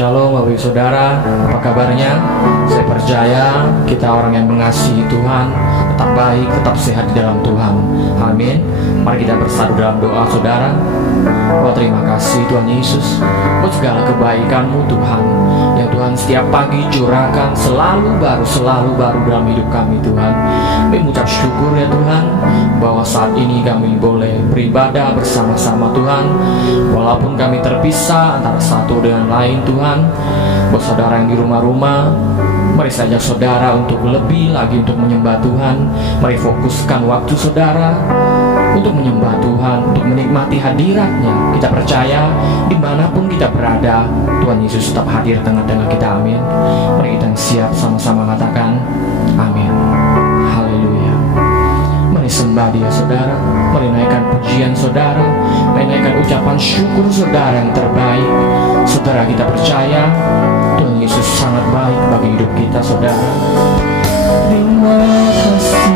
Shalom Bapak Ibu Saudara, apa kabarnya? Saya percaya kita orang yang mengasihi Tuhan, tetap baik, tetap sehat di dalam Tuhan. Amin. Mari kita bersatu dalam doa saudara. Oh terima kasih Tuhan Yesus buat segala kebaikan-Mu Tuhan, yang Tuhan setiap pagi curahkan selalu baru dalam hidup kami Tuhan. Kami mengucap syukur ya Tuhan, bahwa saat ini kami boleh beribadah bersama-sama Tuhan, walaupun kami terpisah antara satu dengan lain Tuhan. Buat saudara yang di rumah-rumah, mari saja saudara untuk lebih lagi untuk menyembah Tuhan. Mari fokuskan waktu saudara untuk menyembah Tuhan, untuk menikmati hadirat-Nya. Kita percaya dimanapun kita berada, Tuhan Yesus tetap hadir tengah-tengah kita. Amin. Mari kita yang siap sama-sama katakan amin. Haleluya. Mari sembah Dia saudara, mari naikkan pujian saudara, mari naikkan ucapan syukur saudara yang terbaik. Saudara, kita percaya Tuhan Yesus sangat baik bagi hidup kita saudara. Terima kasih.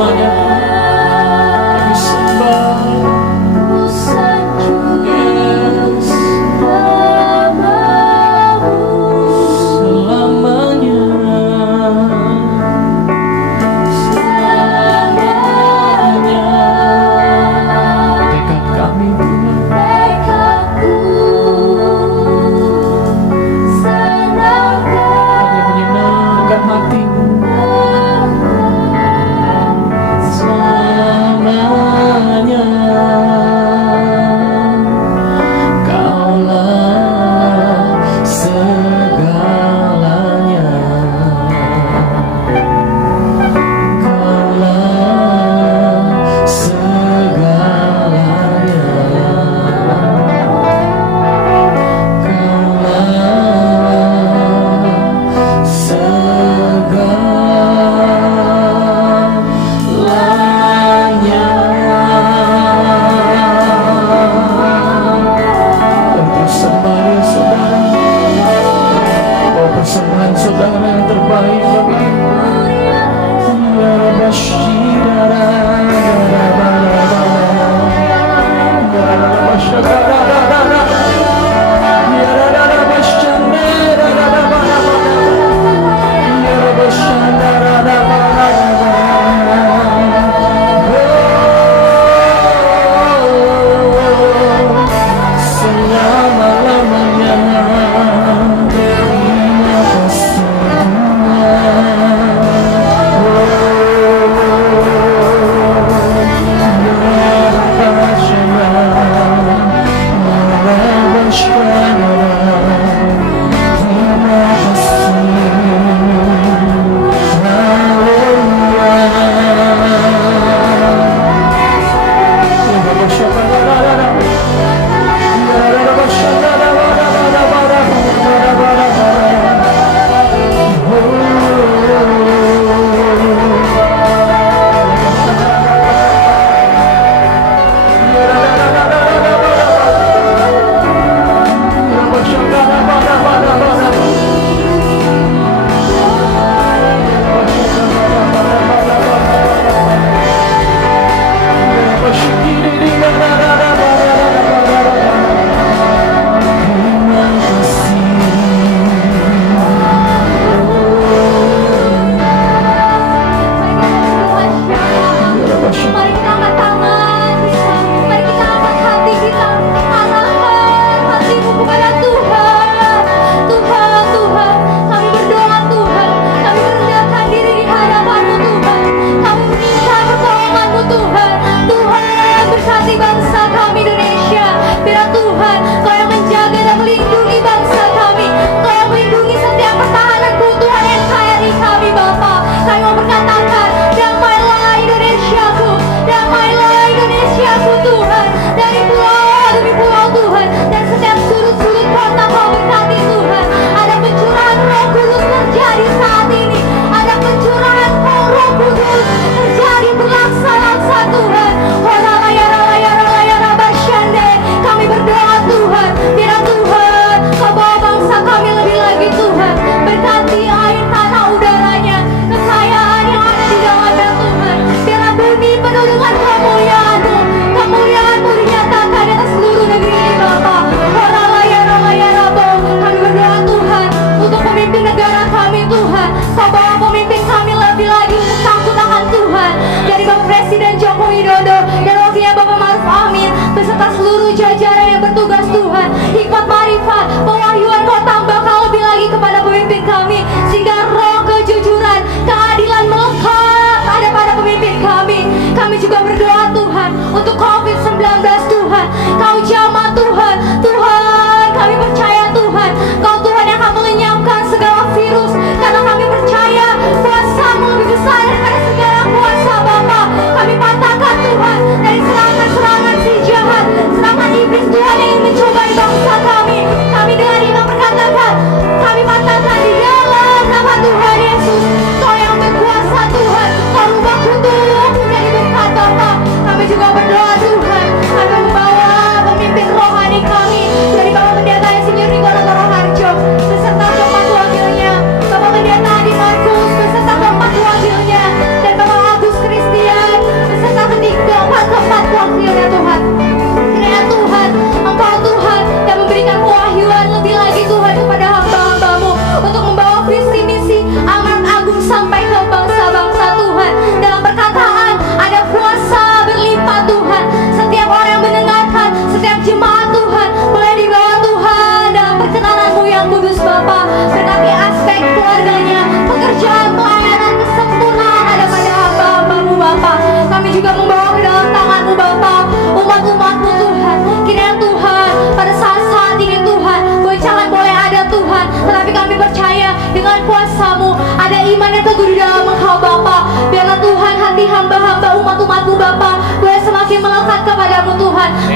namanya. Kami sembah.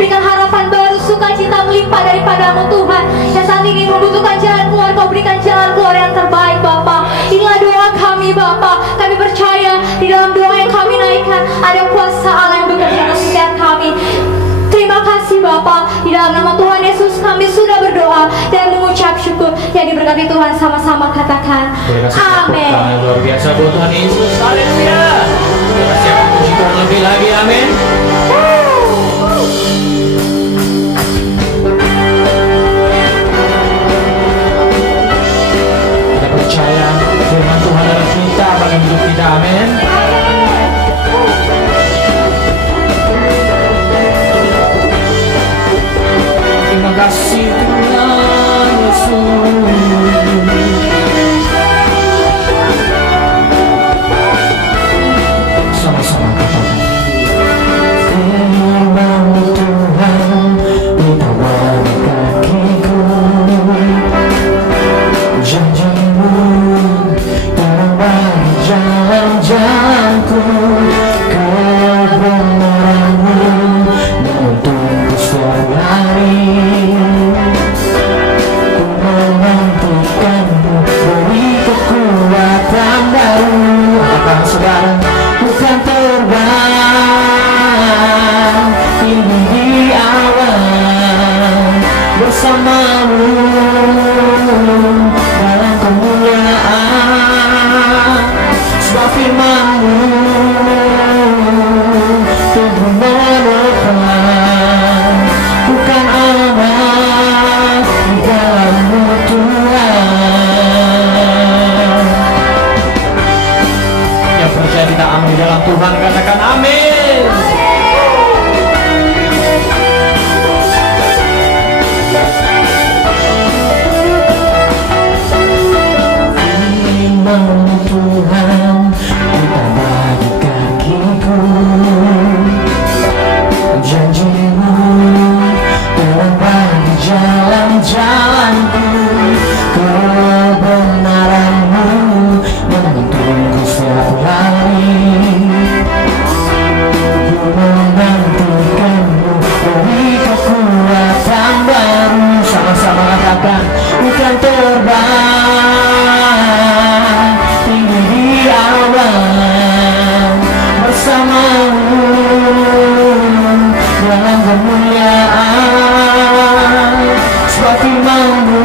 berikan harapan baru, sukacita melimpah daripadamu Tuhan. Yang saat ini membutuhkan jalan keluar, Kau berikan jalan keluar yang terbaik Bapa. Inilah doa kami Bapa. Kami percaya di dalam doa yang kami naikkan ada kuasa Allah yang bekerja dalam setiap kami. Terima kasih Bapa. Di dalam nama Tuhan Yesus kami sudah berdoa dan mengucap syukur. Yang diberkati Tuhan, sama-sama katakan amin. Luar biasa buat Tuhan Yesus. Haleluya. Terima kasih yang puji Tuhan lebih lagi. Amin. Kita percaya firman Tuhan dalam kita bagi hidup kita. Amin. Terima kasih Tuhan Yesus. Sama-sama katakan. Firman Tuhan ditawari kakiku, janji-Mu terbang jalan-jalanku, kebenaran-Mu menuntunku setiap hari. Ku menantikan-Mu, beri kekuatan baru. Katakan saudara, bukan terbang tinggi di awan bersama-Mu dalam kemuliaan. Sebab firman-Mu teguh menopang, bukan aman di dalam-Mu Tuhan. Yang percaya kita aman di dalam Tuhan, katakan amin. Firman Tuhan ditambah di kakiku, janji-Mu terbang di jalan-jalanku, kebenaran-Mu menuntunku setiap hari. Ku menantikan-Mu, beri kekuatan baru. Sama-sama katakan, bukan terbang tinggi di awan bersama-Mu dalam kemuliaan. Sebab firman-Mu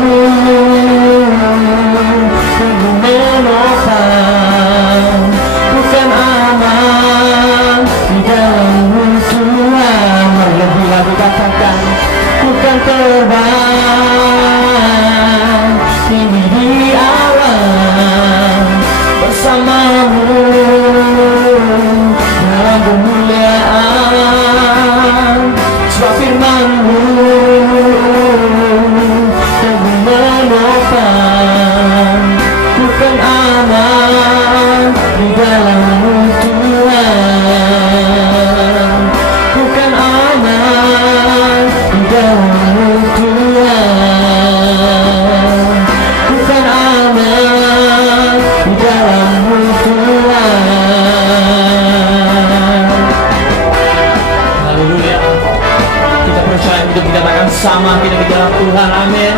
teguh menopang, bukan aman di dalam-Mu Tuhan. Lebih lagi katakan, bukan terbang tinggi di awan bersama-Mu dalam kemuliaan. Sebab firman-Mu teguh menopang, bukan aman di dalam-Mu Tuhan, bukan aman di dalam-Mu Tuhan, bukan aman di dalam-Mu Tuhan. Haleluya. Kita percaya hidup kita akan sama kita di dalam Tuhan. Amin.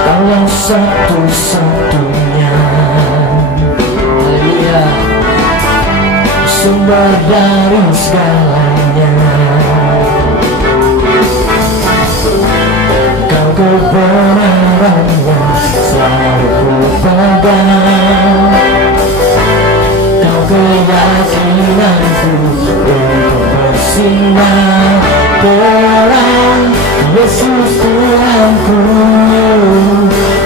Kau yang satu-satunya, haleluya, sumber dari segalanya. Kau kebenaran yang selalu ku pegang, Kau keyakinanku untuk bersinar terang. Yesus Tuhanku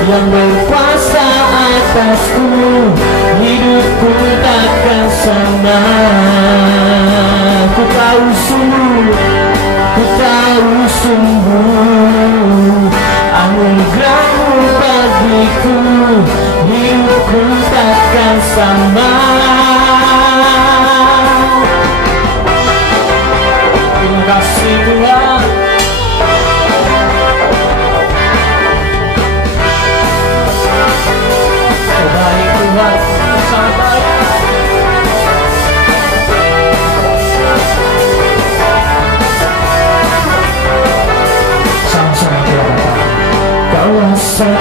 yang berkuasa atasku, hidupku takkan sama. Ku tahu sungguh anugerah-Mu bagiku, hidupku takkan sama. Terima kasih Tuhan. Baik Tuhan.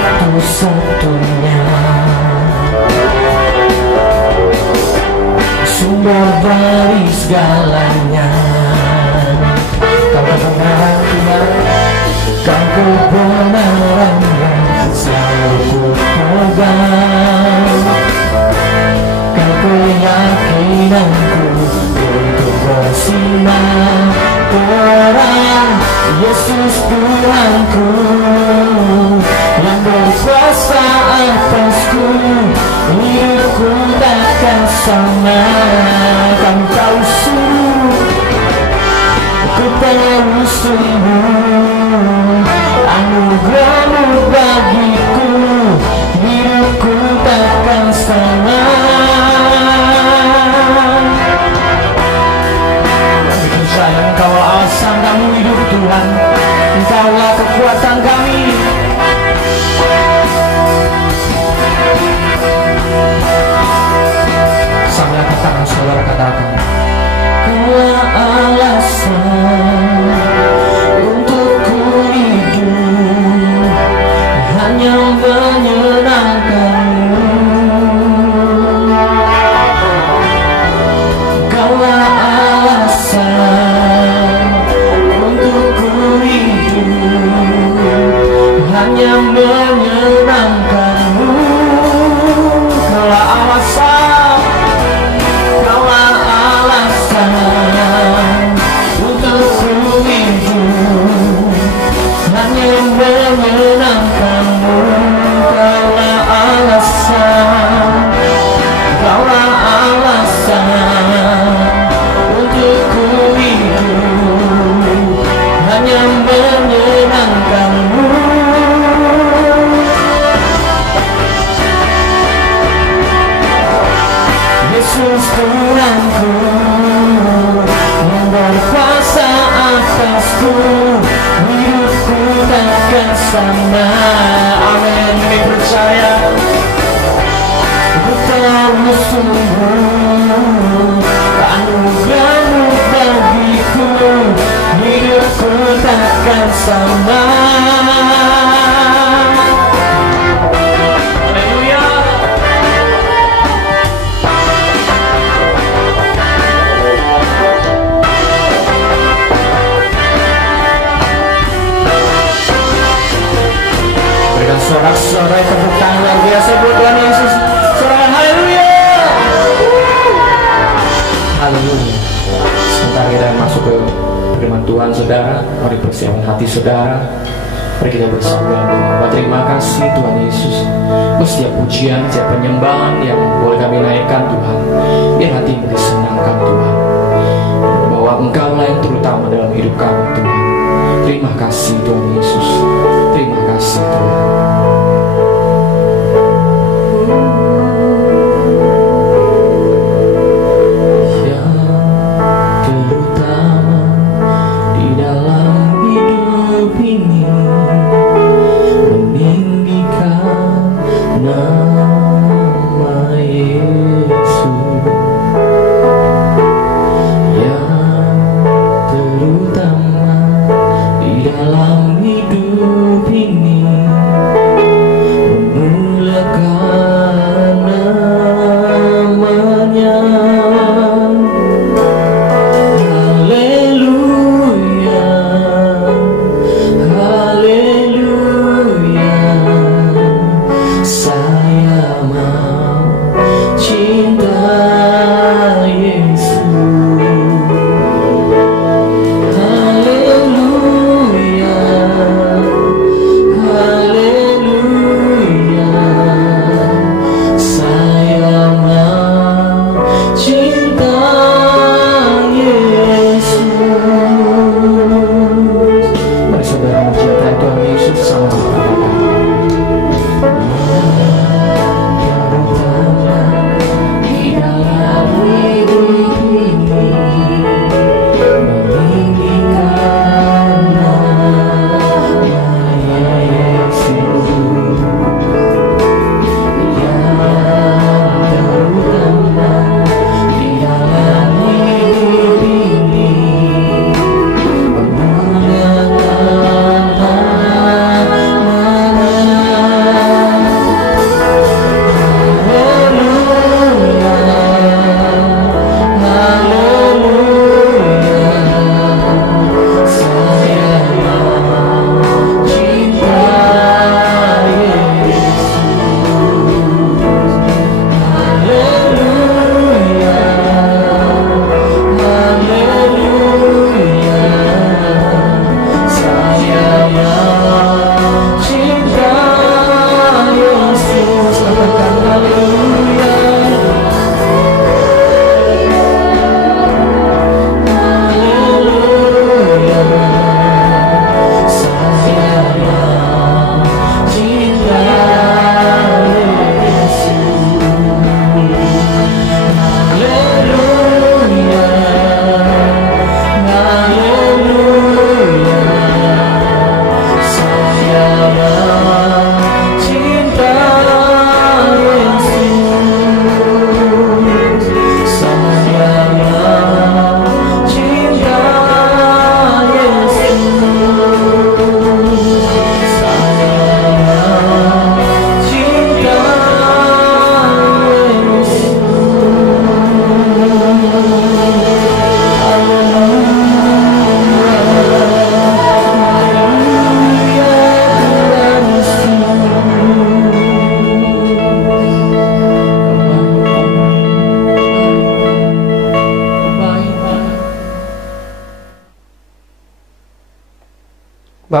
satu-satunya sumber dari segalanya. Kau kebenaran Tuhan, Kau kebenaran yang selalu ku pegang. Kau keyakinanku untuk bersinar terang. Yesus Tuhanku yang berkuasa atasku, hidupku takkan sama. Kau tahu ku terus sungguh anugerah-Mu bagiku, hidupku takkan sama. Kami percaya Engkau alasan kami hidup Tuhan, Engkaulah kekuatan kami. Sambil angkat tangan saudara katakan, Kaulah alasan untukku hidup, hanya menyenangkan-Mu. Kaulah alasan untukku hidup, hanya menyenangkan-Mu. Kaulah alasan, Kaulah alasan untukku hidup, hanya menyenangkan-Mu. Kaulah alasan, Kaulah alasan untukku hidup, hanya menyenangkan-Mu. Yesus Tuhanku yang berkuasa atasku, hidupku takkan sama. Amin. Kami percaya ku terus sungguh anugerah-Mu bagiku, hidupku takkan sama. Sorak-sorai tepuk tangan luar biasa buat Tuhan Yesus. Sorak haleluya. Haleluya. Sebentar kita masuk ke firman Tuhan saudara. Mari persiapkan hati saudara. Mari kita bersama dalam doa. Terima kasih Tuhan Yesus untuk setiap pujian, setiap penyembahan yang boleh kami naikkan Tuhan. Biar hatimu disenangkan Tuhan, bahwa Engkau-Lah yang terutama dalam hidup kami Tuhan. Terima kasih Tuhan Yesus. Terima kasih Tuhan. Dalam hidup ini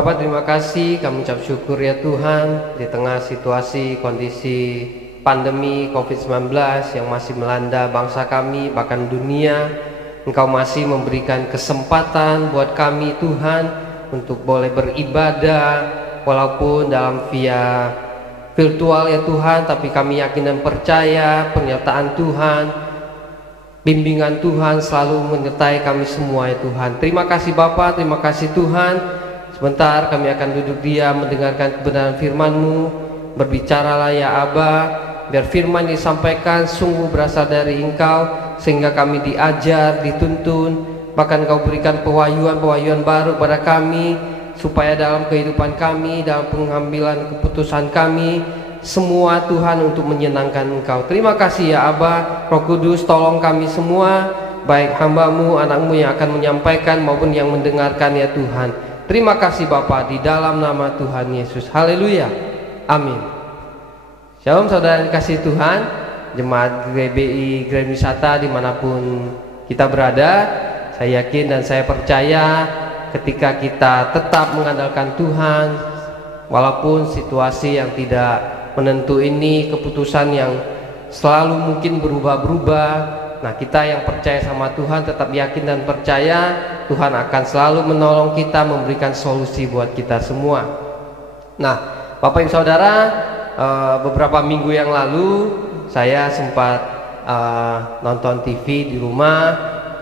Bapak, terima kasih, kami ucap syukur ya Tuhan, di tengah situasi kondisi pandemi COVID-19 yang masih melanda bangsa kami, bahkan dunia, Engkau masih memberikan kesempatan buat kami Tuhan untuk boleh beribadah walaupun dalam via virtual ya Tuhan, tapi kami yakin dan percaya penyertaan Tuhan, bimbingan Tuhan selalu menyertai kami semua ya Tuhan. Terima kasih Bapak, terima kasih Tuhan. Sebentar kami akan duduk diam mendengarkan kebenaran firman-Mu. Berbicaralah ya Aba, biar firman disampaikan sungguh berasal dari Engkau, sehingga kami diajar, dituntun, bahkan Engkau berikan pewahyuan baru pada kami, supaya dalam kehidupan kami, dalam pengambilan keputusan kami, semua Tuhan untuk menyenangkan Engkau. Terima kasih ya Aba. Roh Kudus, tolong kami semua, baik hamba-Mu, anak-Mu yang akan menyampaikan maupun yang mendengarkan ya Tuhan. Terima kasih Bapa, di dalam nama Tuhan Yesus. Haleluya. Amin. Shalom saudara yang dikasihi Tuhan, jemaat GBI Grand Wisata dimanapun kita berada. Saya yakin dan saya percaya ketika kita tetap mengandalkan Tuhan, walaupun situasi yang tidak menentu ini, keputusan yang selalu mungkin berubah-berubah, nah kita yang percaya sama Tuhan tetap yakin dan percaya Tuhan akan selalu menolong kita, memberikan solusi buat kita semua. Nah Bapak Ibu Saudara, beberapa minggu yang lalu saya sempat nonton TV di rumah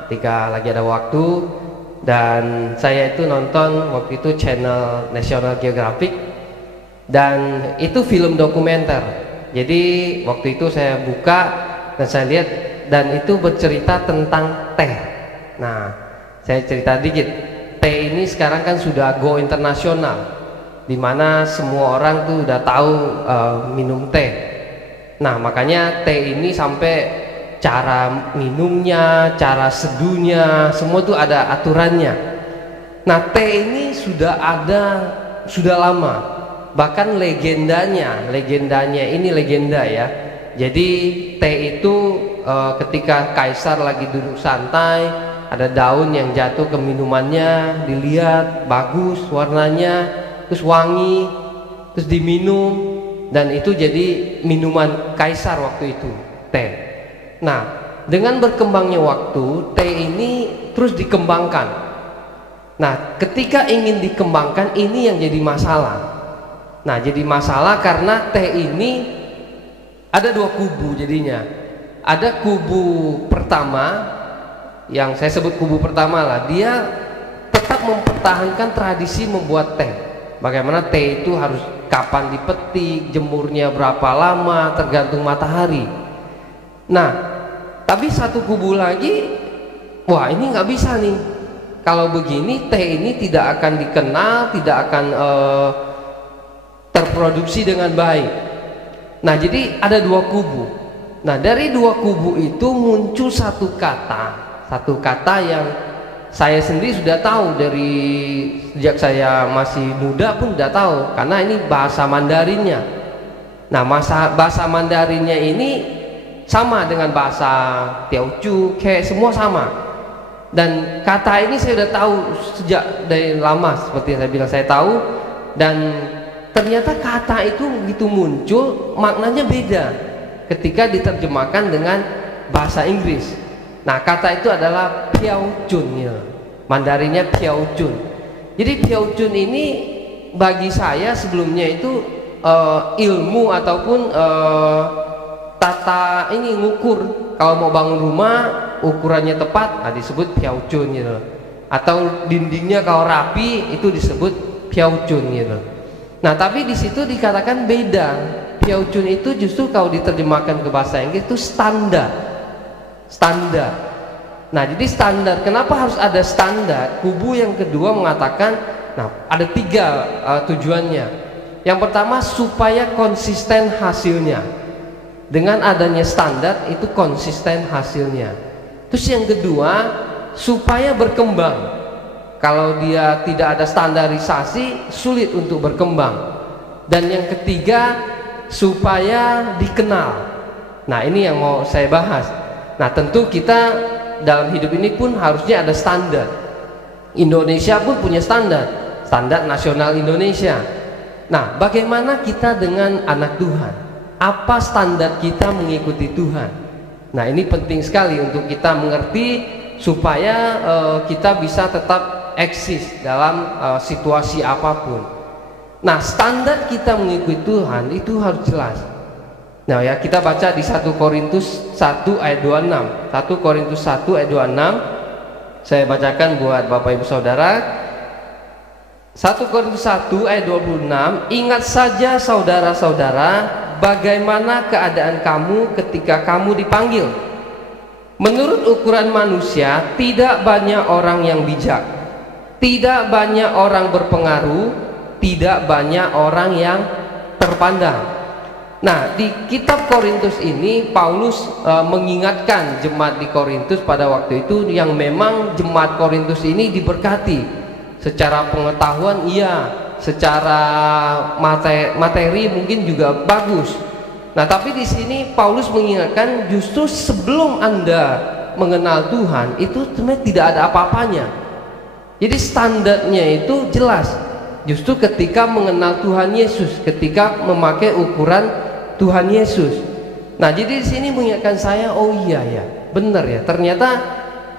ketika lagi ada waktu, dan saya itu nonton waktu itu channel National Geographic, dan itu film dokumenter. Jadi waktu itu saya buka dan saya lihat, dan itu bercerita tentang teh. Nah, saya cerita dikit. Teh ini sekarang kan sudah go internasional, dimana semua orang tuh udah tahu minum teh. Nah, makanya teh ini sampai cara minumnya, cara seduhnya, semua tuh ada aturannya. Nah, teh ini sudah lama. Bahkan legendanya ini legenda ya. Jadi teh itu ketika kaisar lagi duduk santai, ada daun yang jatuh ke minumannya, dilihat bagus warnanya, terus wangi, terus diminum, dan itu jadi minuman kaisar waktu itu, teh. Nah, dengan berkembangnya waktu, teh ini terus dikembangkan. Nah, ketika ingin dikembangkan, ini yang jadi masalah. Nah, jadi masalah karena teh ini ada dua kubu jadinya. Ada kubu pertama, yang saya sebut kubu pertama lah, dia tetap mempertahankan tradisi membuat teh. Bagaimana teh itu harus kapan dipetik, jemurnya berapa lama, tergantung matahari. Nah, tapi satu kubu lagi, wah ini nggak bisa nih. Kalau begini teh ini tidak akan dikenal, tidak akan terproduksi dengan baik. Nah, jadi ada dua kubu. Nah, dari dua kubu itu muncul satu kata yang saya sendiri sudah tahu dari sejak saya masih muda pun sudah tahu, karena ini bahasa Mandarinnya. Nah, bahasa Mandarinnya ini sama dengan bahasa Teochew, kayak semua sama. Dan kata ini saya sudah tahu sejak dari lama, seperti yang saya bilang saya tahu, dan ternyata kata itu begitu muncul maknanya beda ketika diterjemahkan dengan bahasa Inggris. Nah, kata itu adalah Piaochun ya. Mandarinnya Piaochun. Jadi Piaochun ini bagi saya sebelumnya itu ilmu ataupun tata ini ngukur. Kalau mau bangun rumah ukurannya tepat, disebut Piaochun gitu. Atau dindingnya kalau rapi itu disebut Piaochun gitu. Nah, tapi di situ dikatakan beda. Piaochun itu justru kalau diterjemahkan ke bahasa Inggris itu standar. Nah, jadi standar. Kenapa harus ada standar? Kubu yang kedua mengatakan, nah, ada tiga tujuannya. Yang pertama supaya konsisten hasilnya. Dengan adanya standar itu konsisten hasilnya. Terus yang kedua supaya berkembang. Kalau dia tidak ada standarisasi, sulit untuk berkembang. Dan yang ketiga supaya dikenal. Nah, ini yang mau saya bahas. Nah, tentu kita dalam hidup ini pun harusnya ada standar. Indonesia pun punya standar standar nasional Indonesia. Nah, bagaimana kita dengan anak Tuhan? Apa standar kita mengikuti Tuhan? Nah, ini penting sekali untuk kita mengerti supaya kita bisa tetap eksis dalam situasi apapun. Nah, standar kita mengikuti Tuhan itu harus jelas. Nah ya, kita baca di 1 Korintus 1 ayat 26. 1 Korintus 1 ayat 26. Saya bacakan buat Bapak Ibu Saudara. 1 Korintus 1 ayat 26. Ingat saja saudara-saudara, bagaimana keadaan kamu ketika kamu dipanggil. Menurut ukuran manusia, tidak banyak orang yang bijak, tidak banyak orang berpengaruh, tidak banyak orang yang terpandang. Nah, di kitab Korintus ini Paulus mengingatkan jemaat di Korintus pada waktu itu yang memang jemaat Korintus ini diberkati secara pengetahuan, iya, secara materi mungkin juga bagus. Nah, tapi di sini Paulus mengingatkan justru sebelum Anda mengenal Tuhan itu sebenarnya tidak ada apa-apanya. Jadi standarnya itu jelas. Justru ketika mengenal Tuhan Yesus, ketika memakai ukuran Tuhan Yesus. Nah, jadi di sini mengingatkan saya, oh iya ya, benar ya. Ternyata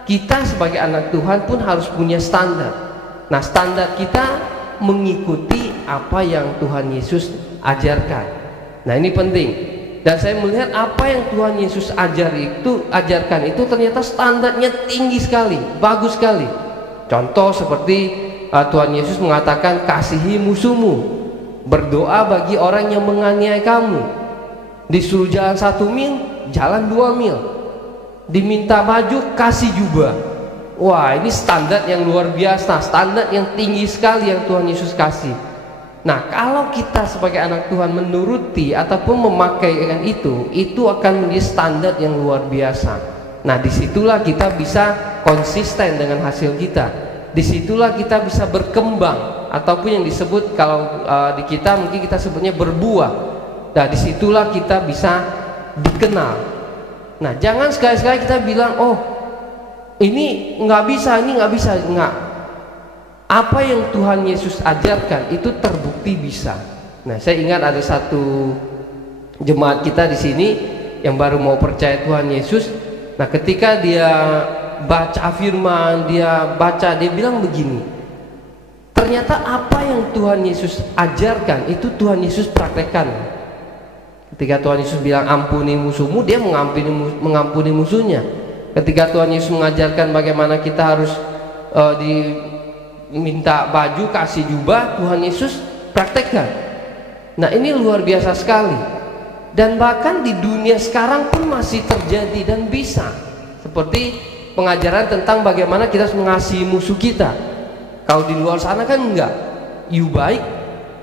kita sebagai anak Tuhan pun harus punya standar. Nah, standar kita mengikuti apa yang Tuhan Yesus ajarkan. Nah, ini penting. Dan saya melihat apa yang Tuhan Yesus ajarkan itu ternyata standarnya tinggi sekali, bagus sekali. Contoh seperti Tuhan Yesus mengatakan, kasihi musuhmu, berdoa bagi orang yang menganiaya kamu. Disuruh jalan 1 mil, jalan 2 mil. Diminta baju, kasih jubah. Wah, ini standar yang luar biasa, standar yang tinggi sekali yang Tuhan Yesus kasih. Nah, kalau kita sebagai anak Tuhan menuruti ataupun memakai itu akan menjadi standar yang luar biasa. Nah, disitulah kita bisa konsisten dengan hasil kita. Disitulah kita bisa berkembang, ataupun yang disebut kalau di kita mungkin kita sebutnya berbuah. Nah, disitulah kita bisa dikenal. Nah, jangan sekali-sekali kita bilang, oh ini nggak bisa, ini nggak bisa. Nggak. Apa yang Tuhan Yesus ajarkan itu terbukti bisa. Nah, saya ingat ada satu jemaat kita di sini yang baru mau percaya Tuhan Yesus. Nah, ketika dia baca firman, dia bilang begini, ternyata apa yang Tuhan Yesus ajarkan itu Tuhan Yesus praktekkan. Ketika Tuhan Yesus bilang ampuni musuhmu, dia mengampuni musuhnya. Ketika Tuhan Yesus mengajarkan bagaimana kita harus diminta baju, kasih jubah, Tuhan Yesus praktekkan. Nah, ini luar biasa sekali. Dan bahkan di dunia sekarang pun masih terjadi dan bisa. Seperti pengajaran tentang bagaimana kita harus mengasihi musuh kita. Kalau di luar sana kan enggak, you baik,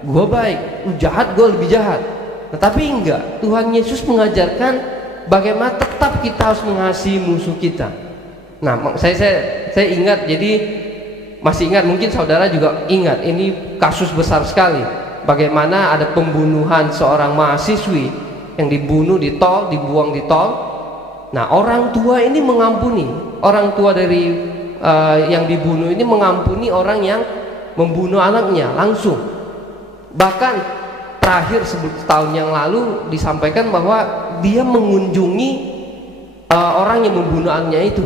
gua baik, lu jahat, gua lebih jahat. Tetapi enggak, Tuhan Yesus mengajarkan bagaimana tetap kita harus mengasihi musuh kita. Nah, saya ingat, jadi masih ingat, mungkin saudara juga ingat, ini kasus besar sekali. Bagaimana ada pembunuhan seorang mahasiswi yang dibunuh di tol, dibuang di tol. Nah, orang tua ini mengampuni, orang tua dari yang dibunuh ini mengampuni orang yang membunuh anaknya langsung. Bahkan terakhir setahun yang lalu disampaikan bahwa dia mengunjungi orang yang membunuh anaknya itu.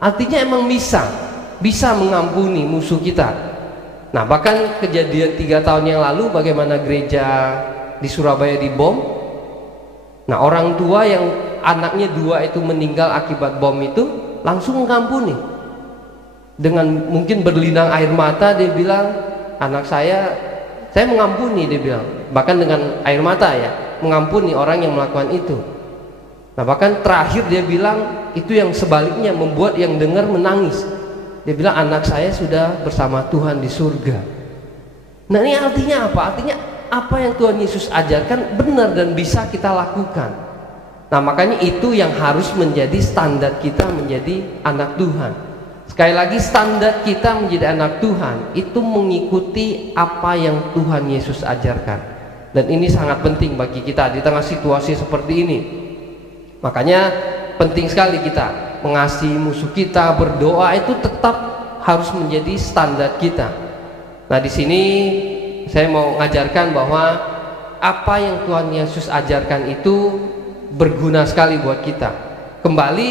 Artinya emang bisa mengampuni musuh kita. Nah, bahkan kejadian 3 tahun yang lalu bagaimana gereja di Surabaya dibom. Nah, orang tua yang anaknya 2 itu meninggal akibat bom itu langsung mengampuni. Dengan mungkin berlinang air mata dia bilang, anak saya mengampuni, dia bilang. Bahkan dengan air mata ya, mengampuni orang yang melakukan itu. Nah, bahkan terakhir dia bilang itu yang sebaliknya membuat yang dengar menangis. Dia bilang anak saya sudah bersama Tuhan di surga. Nah, ini artinya apa? Artinya apa yang Tuhan Yesus ajarkan benar dan bisa kita lakukan. Nah, makanya itu yang harus menjadi standar kita menjadi anak Tuhan. Sekali lagi, standar kita menjadi anak Tuhan itu mengikuti apa yang Tuhan Yesus ajarkan. Dan ini sangat penting bagi kita di tengah situasi seperti ini. Makanya penting sekali kita mengasihi musuh kita, berdoa itu tetap harus menjadi standar kita. Nah, di sini saya mau ngajarkan bahwa apa yang Tuhan Yesus ajarkan itu berguna sekali buat kita. Kembali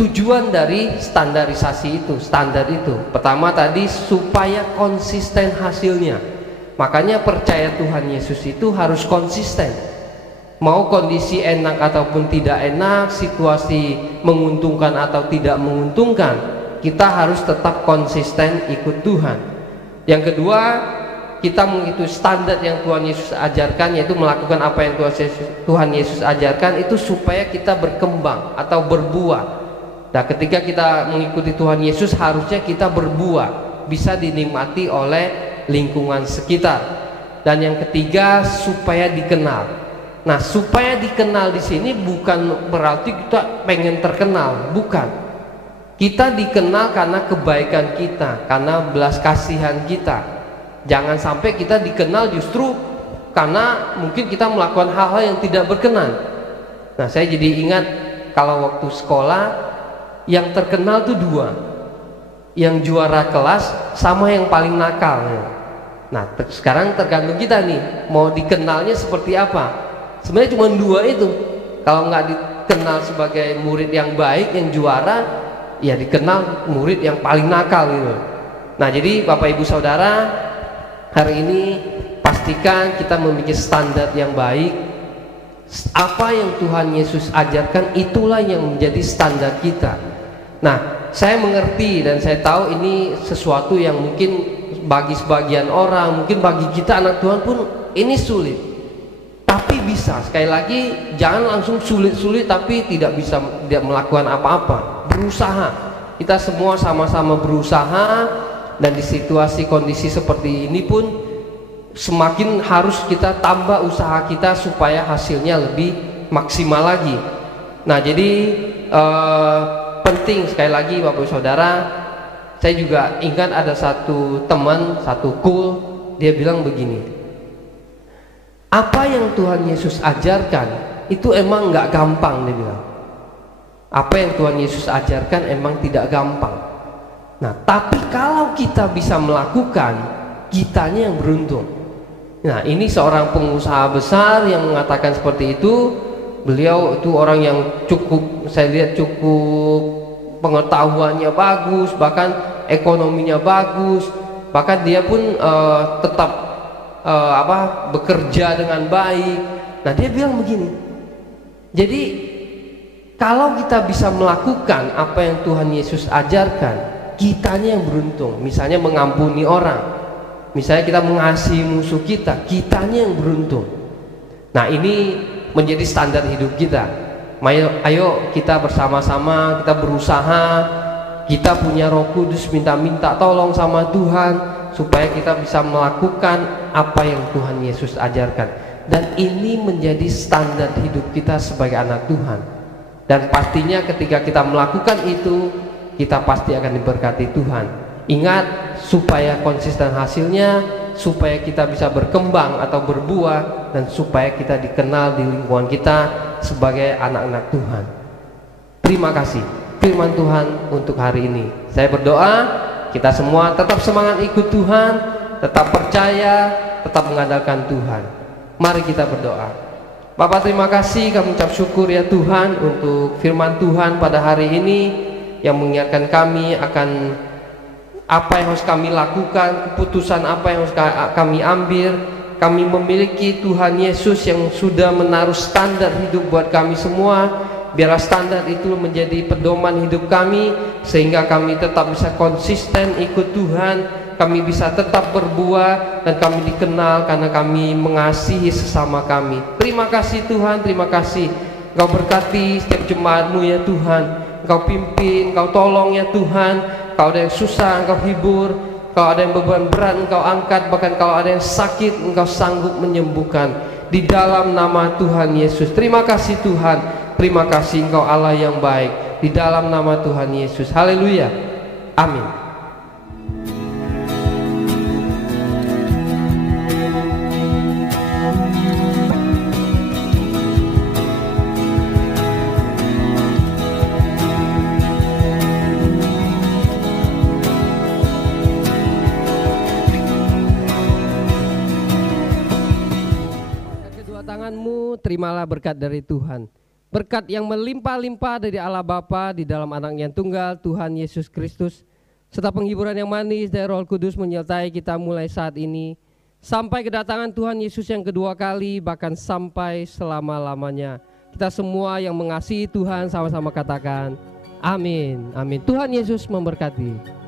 tujuan dari standarisasi itu, standar itu. Pertama tadi supaya konsisten hasilnya. Makanya percaya Tuhan Yesus itu harus konsisten. Mau kondisi enak ataupun tidak enak, situasi menguntungkan atau tidak menguntungkan, kita harus tetap konsisten ikut Tuhan. Yang kedua, kita mengikuti standar yang Tuhan Yesus ajarkan, yaitu melakukan apa yang Tuhan Yesus ajarkan itu supaya kita berkembang atau berbuah. Nah, ketika kita mengikuti Tuhan Yesus, harusnya kita berbuah, bisa dinikmati oleh lingkungan sekitar. Dan yang ketiga, supaya dikenal. Nah, supaya dikenal di sini bukan berarti kita pengen terkenal, bukan. Kita dikenal karena kebaikan kita, karena belas kasihan kita. Jangan sampai kita dikenal justru karena mungkin kita melakukan hal-hal yang tidak berkenan. Nah, saya jadi ingat kalau waktu sekolah yang terkenal tuh dua, yang juara kelas sama yang paling nakal. Nah, sekarang tergantung kita nih, mau dikenalnya seperti apa. Sebenarnya cuma dua itu. Kalau nggak dikenal sebagai murid yang baik, yang juara, ya dikenal murid yang paling nakal gitu. Nah, jadi Bapak Ibu Saudara, hari ini pastikan kita memiliki standar yang baik. Apa yang Tuhan Yesus ajarkan itulah yang menjadi standar kita. Nah, saya mengerti dan saya tahu ini sesuatu yang mungkin bagi sebagian orang, mungkin bagi kita anak Tuhan pun ini sulit. Tapi bisa, sekali lagi jangan langsung sulit-sulit tapi tidak bisa tidak melakukan apa-apa. Berusaha. Kita semua sama-sama berusaha. Dan di situasi kondisi seperti ini pun semakin harus kita tambah usaha kita supaya hasilnya lebih maksimal lagi. Nah, jadi penting sekali lagi Bapak Saudara, saya juga ingat ada satu teman, satu cool, dia bilang begini, apa yang Tuhan Yesus ajarkan itu emang nggak gampang, dia bilang. Apa yang Tuhan Yesus ajarkan emang tidak gampang. Nah, tapi kalau kita bisa melakukan, kitanya yang beruntung. Nah, ini seorang pengusaha besar yang mengatakan seperti itu. Beliau itu orang yang cukup, saya lihat cukup pengetahuannya bagus, bahkan ekonominya bagus, bahkan dia pun tetap bekerja dengan baik. Nah, dia bilang begini, jadi kalau kita bisa melakukan apa yang Tuhan Yesus ajarkan, kitanya yang beruntung. Misalnya mengampuni orang, misalnya kita mengasihi musuh kita, kitanya yang beruntung. Nah, ini menjadi standar hidup kita. Ayo kita bersama-sama, kita berusaha, kita punya Roh Kudus, minta tolong sama Tuhan supaya kita bisa melakukan apa yang Tuhan Yesus ajarkan. Dan ini menjadi standar hidup kita sebagai anak Tuhan. Dan pastinya ketika kita melakukan itu, kita pasti akan diberkati Tuhan. Ingat, supaya konsisten hasilnya, supaya kita bisa berkembang atau berbuah, dan supaya kita dikenal di lingkungan kita sebagai anak-anak Tuhan. Terima kasih firman Tuhan untuk hari ini. Saya berdoa kita semua tetap semangat ikut Tuhan, tetap percaya, tetap mengandalkan Tuhan. Mari kita berdoa. Bapak, terima kasih, kami ucap syukur ya Tuhan untuk firman Tuhan pada hari ini yang mengingatkan kami akan apa yang harus kami lakukan, keputusan apa yang harus kami ambil. Kami memiliki Tuhan Yesus yang sudah menaruh standar hidup buat kami semua. Biarlah standar itu menjadi pedoman hidup kami, sehingga kami tetap bisa konsisten ikut Tuhan, kami bisa tetap berbuah, dan kami dikenal karena kami mengasihi sesama kami. Terima kasih Tuhan, terima kasih. Engkau berkati setiap jemaat-Mu ya Tuhan. Engkau pimpin, Engkau tolong ya Tuhan. Kalau ada yang susah, Engkau hibur. Kalau ada yang beban berat, Engkau angkat. Bahkan kalau ada yang sakit, Engkau sanggup menyembuhkan. Di dalam nama Tuhan Yesus. Terima kasih Tuhan. Terima kasih Engkau Allah yang baik. Di dalam nama Tuhan Yesus. Haleluya. Amin. terimalah berkat dari Tuhan. Berkat yang melimpah-limpah dari Allah Bapa di dalam Anaknya yang tunggal, Tuhan Yesus Kristus, serta penghiburan yang manis dari Roh Kudus menyertai kita mulai saat ini, sampai kedatangan Tuhan Yesus yang kedua kali, bahkan sampai selama-lamanya. Kita semua yang mengasihi Tuhan sama-sama katakan, amin. Amin. Tuhan Yesus memberkati.